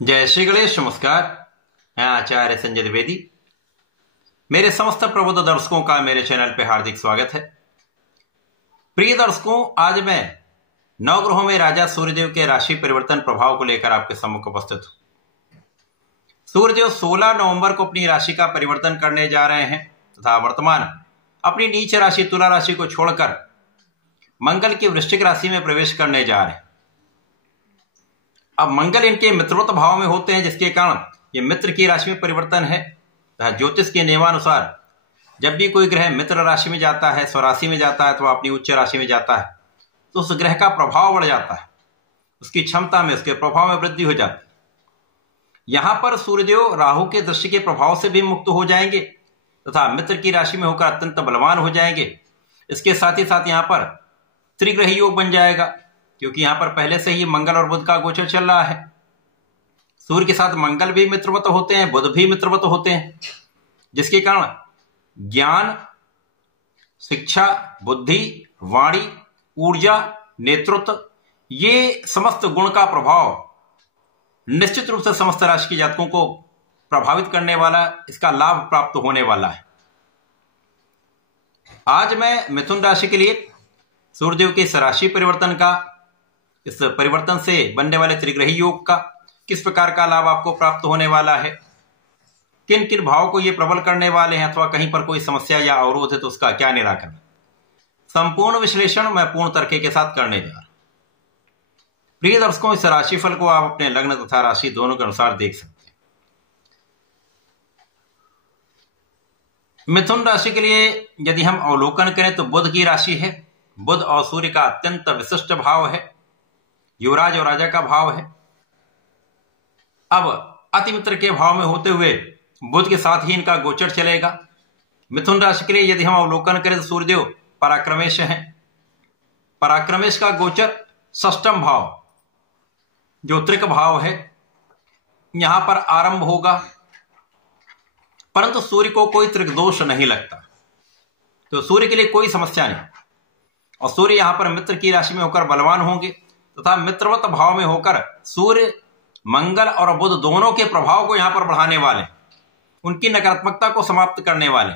जय श्री गणेश। नमस्कार। मैं आचार्य संजय द्विवेदी। मेरे समस्त प्रबुद्ध दर्शकों का मेरे चैनल पे हार्दिक स्वागत है। प्रिय दर्शकों, आज मैं नवग्रहों में राजा सूर्यदेव के राशि परिवर्तन प्रभाव को लेकर आपके सम्मुख उपस्थित हूं। सूर्यदेव 16 नवंबर को अपनी राशि का परिवर्तन करने जा रहे हैं तथा वर्तमान अपनी नीच राशि तुला राशि को छोड़कर मंगल की वृश्चिक राशि में प्रवेश करने जा रहे हैं। अब मंगल इनके मित्रवत भाव में होते हैं, जिसके कारण ये मित्र की राशि में परिवर्तन है। ज्योतिष के नियमानुसार जब भी कोई ग्रह मित्र राशि में जाता है, स्वराशि में जाता है अथवा अपनी उच्च राशि में जाता है, तो उस ग्रह का प्रभाव बढ़ जाता है, उसकी क्षमता में, उसके प्रभाव में वृद्धि हो जाती है। यहां पर सूर्यदेव राहु के दृष्टि के प्रभाव से भी मुक्त हो जाएंगे तथा मित्र की राशि में होकर अत्यंत बलवान हो जाएंगे। इसके साथ ही साथ यहां पर त्रिग्रही योग बन जाएगा, क्योंकि यहां पर पहले से ही मंगल और बुध का गोचर चल रहा है। सूर्य के साथ मंगल भी मित्रवत होते हैं, बुध भी मित्रवत होते हैं, जिसके कारण ज्ञान, शिक्षा, बुद्धि, वाणी, ऊर्जा, नेतृत्व, ये समस्त गुण का प्रभाव निश्चित रूप से समस्त राशि के जातकों को प्रभावित करने वाला, इसका लाभ प्राप्त होने वाला है। आज मैं मिथुन राशि के लिए सूर्यदेव के इस राशि परिवर्तन का, इस परिवर्तन से बनने वाले त्रिग्रही योग का किस प्रकार का लाभ आपको प्राप्त होने वाला है, किन किन भाव को ये प्रबल करने वाले हैं, अथवा कहीं पर कोई समस्या या अवरोध है तो उसका क्या निराकरण, संपूर्ण विश्लेषण मैं पूर्ण तर्क के साथ करने जा रहा हूं। प्रिय दर्शकों, इस राशिफल को आप अपने लग्न तथा राशि दोनों के अनुसार देख सकते हैं। मिथुन राशि के लिए यदि हम अवलोकन करें तो बुध की राशि है। बुध और सूर्य का अत्यंत विशिष्ट भाव है, युवराज और राजा का भाव है। अब अतिमित्र के भाव में होते हुए बुध के साथ ही इनका गोचर चलेगा। मिथुन राशि के लिए यदि हम अवलोकन करें तो सूर्यदेव पराक्रमेश हैं। पराक्रमेश का गोचर षष्ठम भाव, जो त्रिक भाव है, यहां पर आरंभ होगा, परंतु सूर्य को कोई त्रिक दोष नहीं लगता, तो सूर्य के लिए कोई समस्या नहीं। और सूर्य यहां पर मित्र की राशि में होकर बलवान होंगे तथा मित्रवत भाव में होकर सूर्य, मंगल और बुध दोनों के प्रभाव को यहां पर बढ़ाने वाले, उनकी नकारात्मकता को समाप्त करने वाले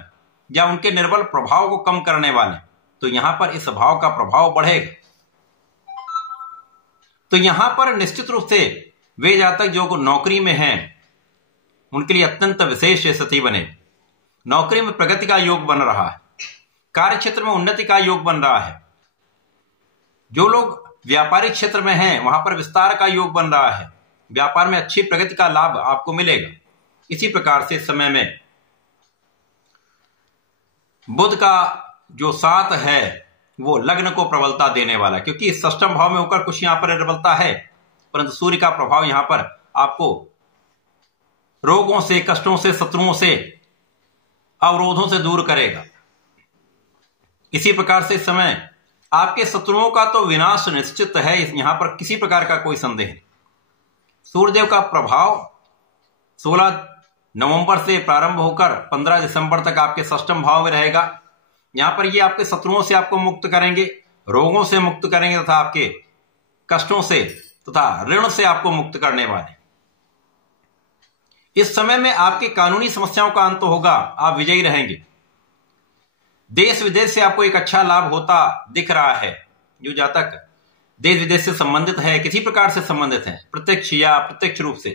या उनके निर्बल प्रभाव को कम करने वाले। तो यहां पर इस भाव का प्रभाव बढ़ेगा। तो यहां पर निश्चित रूप से वे जातक जो नौकरी में हैं, उनके लिए अत्यंत विशेष स्थिति बने। नौकरी में प्रगति का योग बन रहा है, कार्य क्षेत्र में उन्नति का योग बन रहा है। जो लोग व्यापारिक क्षेत्र में हैं, वहां पर विस्तार का योग बन रहा है, व्यापार में अच्छी प्रगति का लाभ आपको मिलेगा। इसी प्रकार से इस समय में बुध का जो 7 है वो लग्न को प्रबलता देने वाला, क्योंकि षष्ठम भाव में होकर कुछ यहां पर निर्बलता है, परंतु सूर्य का प्रभाव यहां पर आपको रोगों से, कष्टों से, शत्रुओं से, अवरोधों से दूर करेगा। इसी प्रकार से इस समय आपके शत्रुओं का तो विनाश निश्चित है, यहां पर किसी प्रकार का कोई संदेह नहीं। सूर्यदेव का प्रभाव 16 नवंबर से प्रारंभ होकर 15 दिसंबर तक आपके षष्ठम भाव में रहेगा। यहां पर ये आपके शत्रुओं से आपको मुक्त करेंगे, रोगों से मुक्त करेंगे तथा आपके कष्टों से तथा ऋण से आपको मुक्त करने वाले। इस समय में आपकी कानूनी समस्याओं का अंत होगा, आप विजयी रहेंगे। देश विदेश से आपको एक अच्छा लाभ होता दिख रहा है। जो जातक देश विदेश से संबंधित है, किसी प्रकार से संबंधित है, प्रत्यक्ष या अप्रत्यक्ष रूप से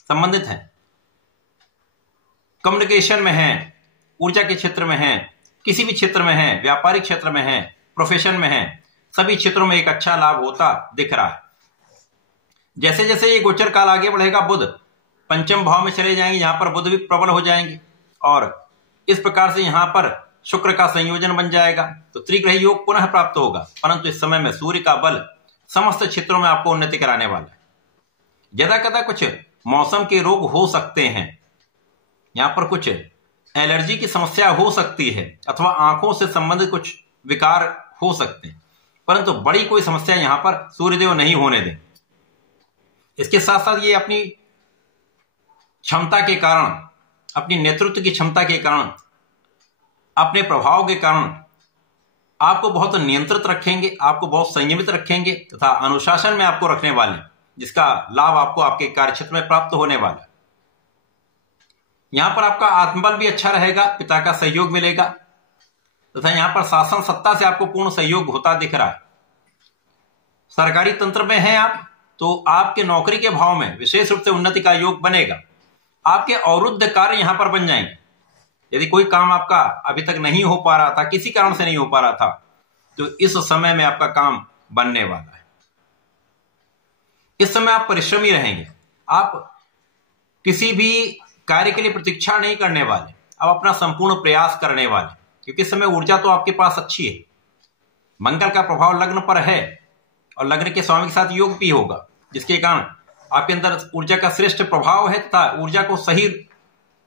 संबंधित है, कम्युनिकेशन में है, ऊर्जा के क्षेत्र में है, किसी भी क्षेत्र में है, व्यापारिक क्षेत्र में है, प्रोफेशन में है, सभी क्षेत्रों में एक अच्छा लाभ होता दिख रहा है। जैसे जैसे ये गोचर काल आगे बढ़ेगा, बुध पंचम भाव में चले जाएंगे, यहां पर बुध भी प्रबल हो जाएंगे और इस प्रकार से यहां पर शुक्र का संयोजन बन जाएगा, तो त्रिग्रही योग पुनः प्राप्त होगा। परंतु इस समय में सूर्य का बल समस्त क्षेत्रों में आपको उन्नति कराने वाला है। ज्यादा कदा कुछ मौसम के रोग हो सकते हैं, यहां पर कुछ एलर्जी की समस्या हो सकती है अथवा आंखों से संबंधित कुछ विकार हो सकते हैं, परंतु बड़ी कोई समस्या यहां पर सूर्यदेव नहीं होने दें। इसके साथ साथ ये अपनी क्षमता के कारण, अपनी नेतृत्व की क्षमता के कारण, अपने प्रभाव के कारण आपको बहुत नियंत्रित रखेंगे, आपको बहुत संयमित रखेंगे तथा अनुशासन में आपको रखने वाले हैं। जिसका लाभ आपको आपके कार्यक्षेत्र में प्राप्त होने वाला है। यहां पर आपका आत्मबल भी अच्छा रहेगा, पिता का सहयोग मिलेगा तथा यहां पर शासन सत्ता से आपको पूर्ण सहयोग होता दिख रहा है। सरकारी तंत्र में हैं आप तो आपके नौकरी के भाव में विशेष रूप से उन्नति का योग बनेगा। आपके अवरुद्ध कार्य यहां पर बन जाएंगे। यदि कोई काम आपका अभी तक नहीं हो पा रहा था, किसी कारण से नहीं हो पा रहा था, तो इस समय में आपका काम बनने वाला है। इस समय आप परिश्रमी रहेंगे। आप किसी भी कार्य के लिए प्रतीक्षा नहीं करने वाले, आप अपना संपूर्ण प्रयास करने वाले, क्योंकि इस समय ऊर्जा तो आपके पास अच्छी है। मंगल का प्रभाव लग्न पर है और लग्न के स्वामी के साथ योग भी होगा, जिसके कारण आपके अंदर ऊर्जा का श्रेष्ठ प्रभाव है तथा ऊर्जा को सही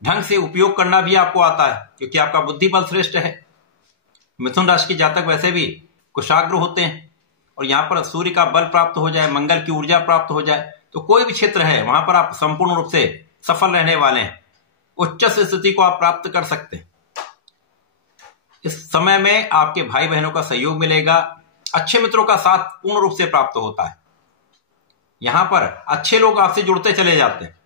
ढंग से उपयोग करना भी आपको आता है, क्योंकि आपका बुद्धि बल श्रेष्ठ है। मिथुन राशि के जातक वैसे भी कुशाग्र होते हैं और यहां पर सूर्य का बल प्राप्त हो जाए, मंगल की ऊर्जा प्राप्त हो जाए, तो कोई भी क्षेत्र है वहां पर आप संपूर्ण रूप से सफल रहने वाले हैं। उच्च स्थिति को आप प्राप्त कर सकते हैं। इस समय में आपके भाई बहनों का सहयोग मिलेगा। अच्छे मित्रों का साथ पूर्ण रूप से प्राप्त होता है। यहां पर अच्छे लोग आपसे जुड़ते चले जाते हैं।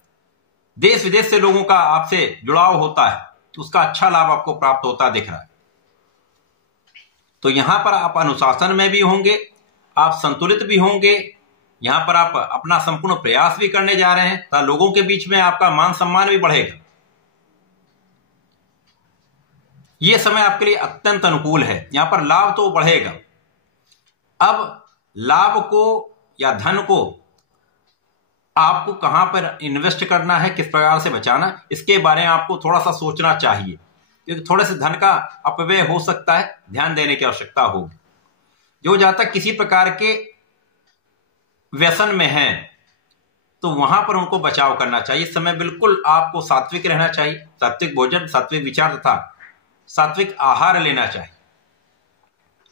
देश विदेश से लोगों का आपसे जुड़ाव होता है, तो उसका अच्छा लाभ आपको प्राप्त होता दिख रहा है। तो यहां पर आप अनुशासन में भी होंगे, आप संतुलित भी होंगे। यहां पर आप अपना संपूर्ण प्रयास भी करने जा रहे हैं, तो लोगों के बीच में आपका मान सम्मान भी बढ़ेगा। यह समय आपके लिए अत्यंत अनुकूल है। यहां पर लाभ तो बढ़ेगा। अब लाभ को या धन को आपको कहां पर इन्वेस्ट करना है, किस प्रकार से बचाना, इसके बारे में आपको थोड़ा सा सोचना चाहिए, क्योंकि थोड़े से धन का अपव्यय हो सकता है। ध्यान देने की आवश्यकता होगी। जो जातक किसी प्रकार के व्यसन में हैं, तो वहां पर उनको बचाव करना चाहिए। इस समय बिल्कुल आपको सात्विक रहना चाहिए। सात्विक भोजन, सात्विक विचार तथा सात्विक आहार लेना चाहिए।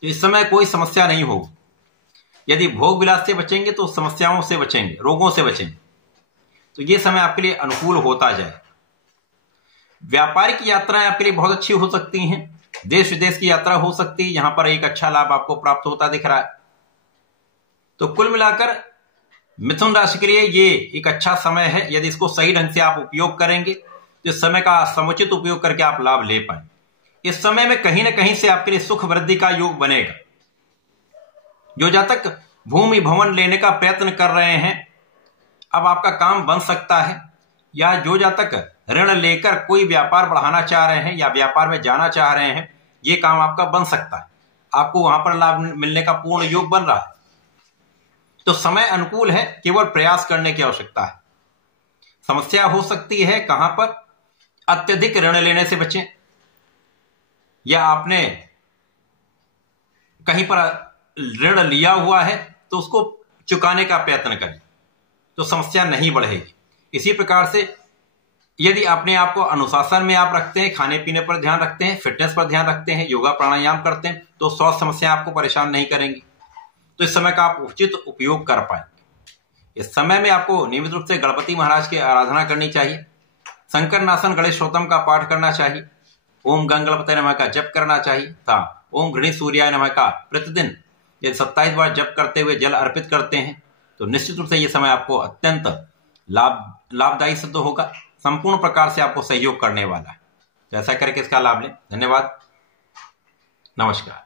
तो इस समय कोई समस्या नहीं होगी। यदि भोग विलास से बचेंगे तो समस्याओं से बचेंगे, रोगों से बचेंगे। तो यह समय आपके लिए अनुकूल होता जाए। व्यापारिक यात्राएं आपके लिए बहुत अच्छी हो सकती हैं। देश विदेश की यात्रा हो सकती है। यहां पर एक अच्छा लाभ आपको प्राप्त होता दिख रहा है। तो कुल मिलाकर मिथुन राशि के लिए ये एक अच्छा समय है। यदि इसको सही ढंग से आप उपयोग करेंगे तो इस समय का समुचित उपयोग करके आप लाभ ले पाए। इस समय में कहीं ना कहीं से आपके लिए सुख वृद्धि का योग बनेगा। जो जातक भूमि भवन लेने का प्रयत्न कर रहे हैं, अब आपका काम बन सकता है। या जो जातक ऋण लेकर कोई व्यापार बढ़ाना चाह रहे हैं या व्यापार में जाना चाह रहे हैं, ये काम आपका बन सकता है। आपको वहां पर लाभ मिलने का पूर्ण योग बन रहा है। तो समय अनुकूल है, केवल प्रयास करने की आवश्यकता है। समस्या हो सकती है कहां पर, अत्यधिक ऋण लेने से बचें, या आपने कहीं पर ऋण लिया हुआ है तो उसको चुकाने का प्रयत्न करें, तो समस्या नहीं बढ़ेगी। इसी प्रकार से यदि अपने आप को अनुशासन में आप रखते हैं, खाने पीने पर ध्यान रखते हैं, फिटनेस पर ध्यान रखते हैं, योगा प्राणायाम करते हैं, तो स्वास्थ्य समस्या आपको परेशान नहीं करेंगी। तो इस समय का आप उचित उपयोग कर पाएंगे। इस समय में आपको नियमित रूप से गणपति महाराज की आराधना करनी चाहिए। शंकर नासन गणेशोत्तम का पाठ करना चाहिए। ओम गंगणपतये नमः का जप करना चाहिए था। ओम गृणी सूर्याय नमः का प्रतिदिन यदि 27 बार जप करते हुए जल अर्पित करते हैं तो निश्चित रूप से यह समय आपको अत्यंत लाभदायी सिद्ध होगा। संपूर्ण प्रकार से आपको सहयोग करने वाला है। तो ऐसा करके इसका लाभ लें। धन्यवाद। नमस्कार।